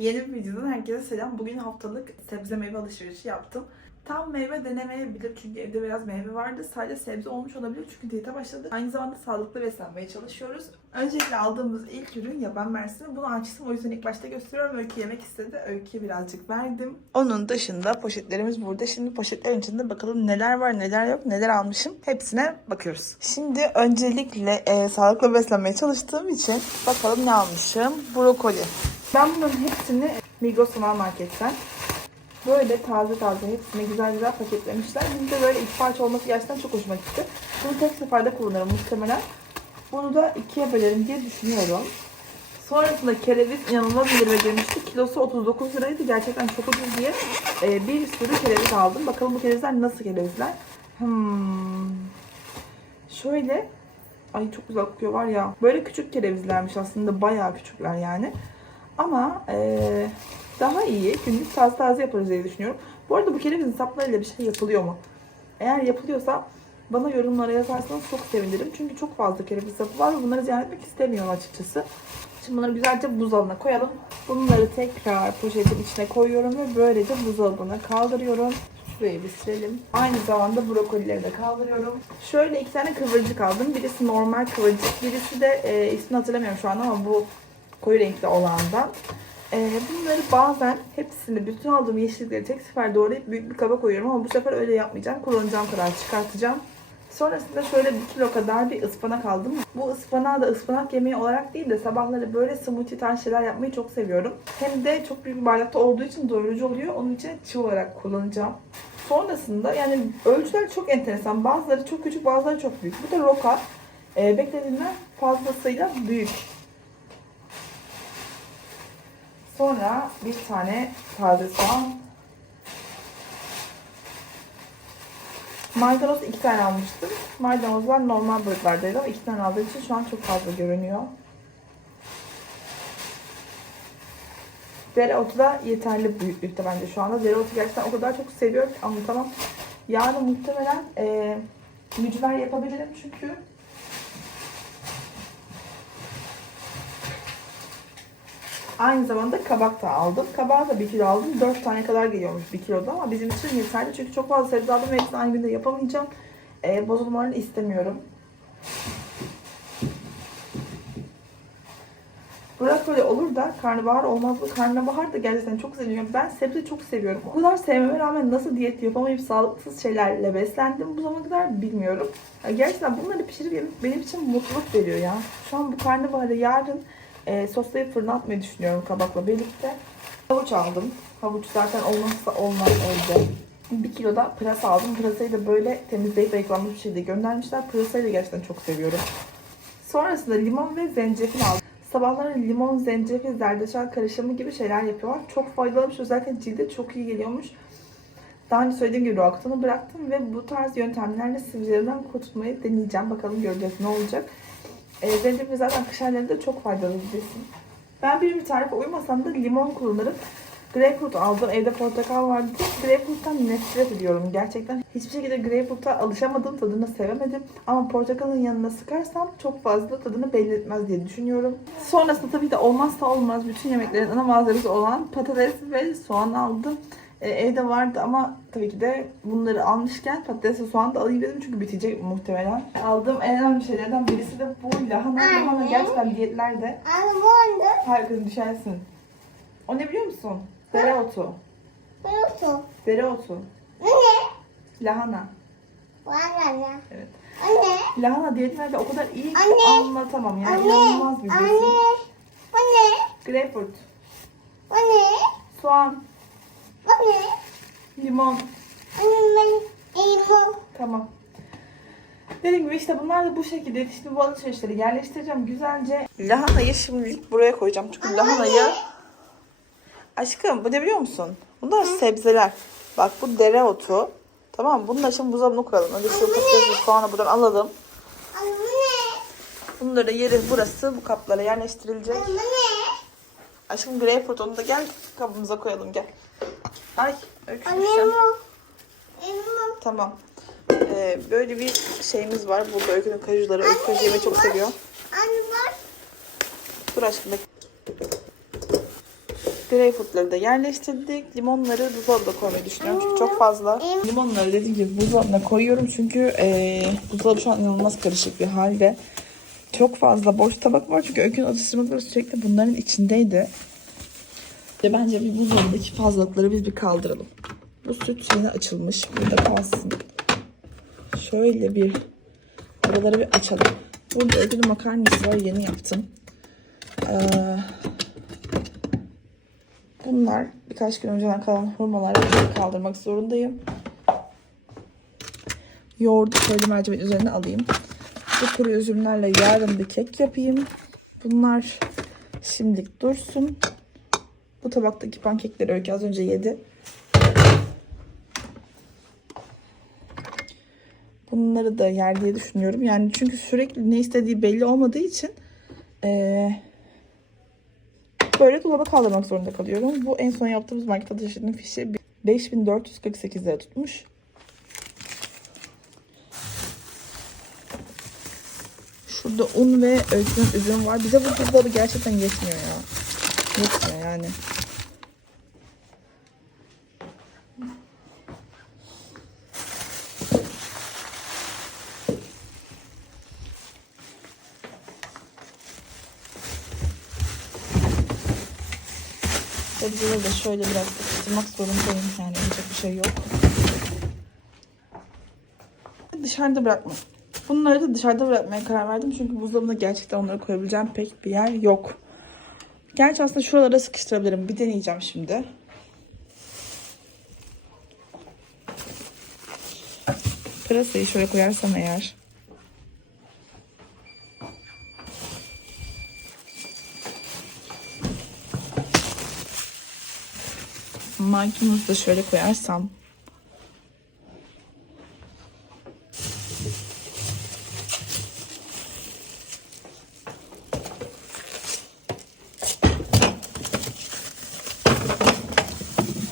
Yeni bir videodan herkese selam. Bugün haftalık sebze meyve alışverişi yaptım. Tam meyve denemeyebilir çünkü evde biraz meyve vardı. Sadece sebze olmuş olabilir çünkü diyete başladık. Aynı zamanda sağlıklı beslenmeye çalışıyoruz. Öncelikle aldığımız ilk ürün yaban mersini. Bunu açtım o yüzden ilk başta gösteriyorum. Öykü yemek istedi. Öyküye birazcık verdim. Onun dışında poşetlerimiz burada. Şimdi poşetlerin içinde bakalım neler var neler yok neler almışım. Hepsine bakıyoruz. Şimdi öncelikle e, sağlıklı beslenmeye çalıştığım için bakalım ne almışım. Brokoli. Ben bunların hepsini Migros Sanal Market'ten böyle taze taze hepsini güzel güzel paketlemişler. Bizim de böyle iki parça olması gerçekten çok hoşuma gitti. Bunu tek seferde kullanırım muhtemelen. Bunu da ikiye bölerim diye düşünüyorum. Sonrasında kereviz inanılmaz indirime girmişti. Kilosu 39 liraydı. Gerçekten çok ucuz diye e, bir sürü kereviz aldım. Bakalım bu kerevizler nasıl kerevizler? Hmm. Şöyle Ay çok güzel kokuyor var ya. Böyle küçük kerevizlermiş aslında. Bayağı küçükler yani. Ama eee, daha iyi. Gündüz taze taze yaparız diye düşünüyorum. Bu arada bu kerevizin saplarıyla bir şey yapılıyor mu? Eğer yapılıyorsa bana yorumlara yazarsanız çok sevinirim. Çünkü çok fazla kereviz sapı var ve bunları ziyan etmek istemiyorum açıkçası. Şimdi bunları güzelce buzdolabına koyalım. Bunları tekrar poşetin içine koyuyorum ve böylece buzdolabına kaldırıyorum. Şurayı bir silelim. Aynı zamanda brokolileri de kaldırıyorum. Şöyle iki tane kıvırcık aldım. Birisi normal kıvırcık. Birisi de e, ismini hatırlamıyorum şu an ama bu koyu renkli olandan. E, bunları bazen hepsini bütün aldığım yeşillikleri tek sefer doğrayıp büyük bir kaba koyuyorum ama bu sefer öyle yapmayacağım. Kullanacağım kadar çıkartacağım. Sonrasında şöyle bir kilo kadar bir ıspanak aldım. Bu ıspanağı da ıspanak yemeği olarak değil de sabahları böyle smoothie tarzı şeyler yapmayı çok seviyorum. Hem de çok büyük bir bardakta olduğu için doyurucu oluyor. Onun için çiğ olarak kullanacağım. Sonrasında yani ölçüler çok enteresan. Bazıları çok küçük bazıları çok büyük. Bu da roka. Ee, beklediğimden fazlasıyla büyük. Sonra bir tane taze soğan. Maydanoz iki tane almıştım. Maydanozlar normal boyutlardaydı ama iki tane aldığım için şu an çok fazla görünüyor. Dereotu da yeterli büyüklükte bence şu anda. Dereotu gerçekten o kadar çok seviyorum ki anlatamam. Yarın muhtemelen e, mücver yapabilirim çünkü Aynı zamanda kabak da aldım. Kabağı da bir kilo aldım. 4 tane kadar geliyormuş bir kiloda ama bizim için yeterli. Çünkü çok fazla sebze aldım ve hepsini aynı günde yapamayacağım. Ee, bozulmalarını istemiyorum. Brokoli olur da karnabahar olmaz mı? Karnabahar da gerçekten çok seviyorum. Ben sebze çok seviyorum. O kadar sevmeme rağmen nasıl diyet yapamayıp sağlıksız şeylerle beslendim bu zamana kadar bilmiyorum. Ya Gerçekten bunları pişirip yemek benim için mutluluk veriyor ya. Şu an bu karnabaharı yarın e, soslayıp fırına atmayı düşünüyorum kabakla birlikte. Havuç aldım. Havuç zaten olmazsa olmaz evde. Bir kilo da pırasa aldım. Pırasayı da böyle temizleyip ayıklanmış bir şekilde göndermişler. Pırasayı da gerçekten çok seviyorum. Sonrasında limon ve zencefil aldım. Sabahları limon, zencefil, zerdeçal karışımı gibi şeyler yapıyorlar. Çok faydalımış. Özellikle cilde çok iyi geliyormuş. Daha önce söylediğim gibi Roaxon'u bıraktım ve bu tarz yöntemlerle sivilcelerden kurtulmayı deneyeceğim. Bakalım göreceğiz ne olacak. E, zencefil zaten kış aylarında çok faydalı bir besin. Ben bir tarife uymasam da limon kullanırım. Greyfurt aldım. Evde portakal vardı. Greyfurt'tan nefret ediyorum gerçekten. Hiçbir şekilde greyfurt'a alışamadım. Tadını sevemedim. Ama portakalın yanına sıkarsam çok fazla tadını belli etmez diye düşünüyorum. Sonrasında tabii de olmazsa olmaz bütün yemeklerin ana malzemesi olan patates ve soğan aldım. Ee, evde vardı ama tabii ki de bunları almışken patates ve soğan da alayım dedim çünkü bitecek muhtemelen. Aldığım en önemli şeylerden birisi de bu lahana. Lahana gerçekten diyetlerde Anne bu anne. Hayır kızım düşersin. O ne biliyor musun? Dereotu. Biliyorsun. Dereotu. Anne. Lahana. Anne. Evet. Anne. Lahana diyetlerde o kadar iyi ki Anne. anlatamam. Yani Anne. inanılmaz bir Anne. besin. Anne. Greyfurt, Anne. soğan, Anne. limon. Anne elimi. Tamam. Dediğim gibi işte bunlar da bu şekilde. Şimdi bu alışverişleri yerleştireceğim güzelce. Lahanayı şimdilik buraya koyacağım. Çünkü lahanayı... Aşkım bu ne biliyor musun? Bunlar sebzeler. Bak bu dereotu. Tamam mı? Bunu da şimdi buzdolabına koyalım. Önce şu patatesi soğanı buradan alalım. Anne. Bunları yeri burası bu kaplara yerleştirilecek. Anne. Aşkım greyfurt onu da gel kabımıza koyalım gel. Ay. Elimi. Tamam. Ee, böyle bir şeyimiz var. Burada öykünün kajuları. Öykü kaju yemeyi çok seviyor. Anne bak. Dur aşkım. Greyfurtları da yerleştirdik. Limonları buzdolabına koymayı düşünüyorum çünkü çok fazla. Limonları dediğim gibi buzdolabına koyuyorum çünkü eee buzdolabı şu an inanılmaz karışık bir halde. Çok fazla boş tabak var çünkü Öykü'nün atıştırmalıkları sürekli bunların içindeydi. Ve bence bir buzdolabındaki fazlalıkları biz bir kaldıralım. Bu süt yeni açılmış. Burada kalsın. Şöyle bir buraları bir açalım. Burada ödülü makarnası var. Yeni yaptım. Ee, bunlar birkaç gün önceden kalan hurmaları bir kaldırmak zorundayım. Yoğurdu şöyle mercimek üzerine alayım. Bu kuru üzümlerle yarın bir kek yapayım. Bunlar şimdilik dursun. Bu tabaktaki pankekleri Öykü az önce yedi. Bunları da yer diye düşünüyorum. Yani çünkü sürekli ne istediği belli olmadığı için eee, böyle dolaba kaldırmak zorunda kalıyorum. Bu en son yaptığımız market alışverişinin fişi 5448 lira tutmuş. Şurada un ve öykünün üzüm var. Bize bu buzdolabı gerçekten yetmiyor ya. Yetmiyor yani. Sebzeleri de şöyle biraz sıkıştırmak zorundayım yani yapacak bir şey yok. Dışarıda bırakma. Bunları da dışarıda bırakmaya karar verdim çünkü buzdolabına gerçekten onları koyabileceğim pek bir yer yok. Gerçi aslında şuralara sıkıştırabilirim. Bir deneyeceğim şimdi. Pırasayı şöyle koyarsam eğer. Maydanozu da şöyle koyarsam.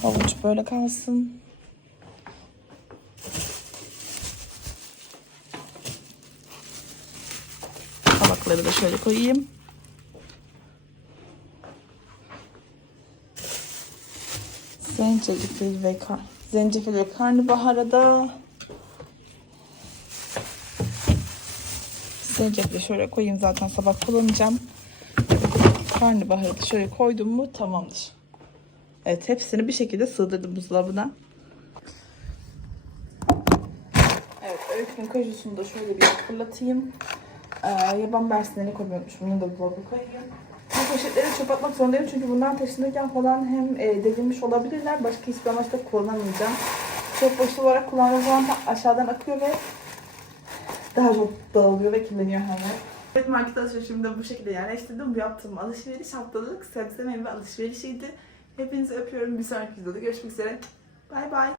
Havuç böyle kalsın. Tabakları da şöyle koyayım. Zencefil ve kar zencefil ve karnabahara da zencefili şöyle koyayım zaten sabah kullanacağım. Karnabaharı da şöyle koydum mu tamamdır. Evet hepsini bir şekilde sığdırdım buzdolabına. Evet öykünün kajusunu da şöyle bir fırlatayım. Ee, yaban mersinlerini koymuyormuş. Bunu da dolaba koyayım. Bu poşetleri çöp atmak zorundayım çünkü bundan taşınırken falan hem e, delinmiş olabilirler. Başka hiçbir amaçla kullanamayacağım. Çöp boşluğu olarak kullandığım zaman da aşağıdan akıyor ve daha çok dağılıyor ve kirleniyor hemen. Evet market alışverişimi de bu şekilde yerleştirdim. Bu yaptığım alışveriş haftalık sebze meyve alışverişiydi. Hepinizi öpüyorum. Bir sonraki videoda görüşmek üzere. Bay bay.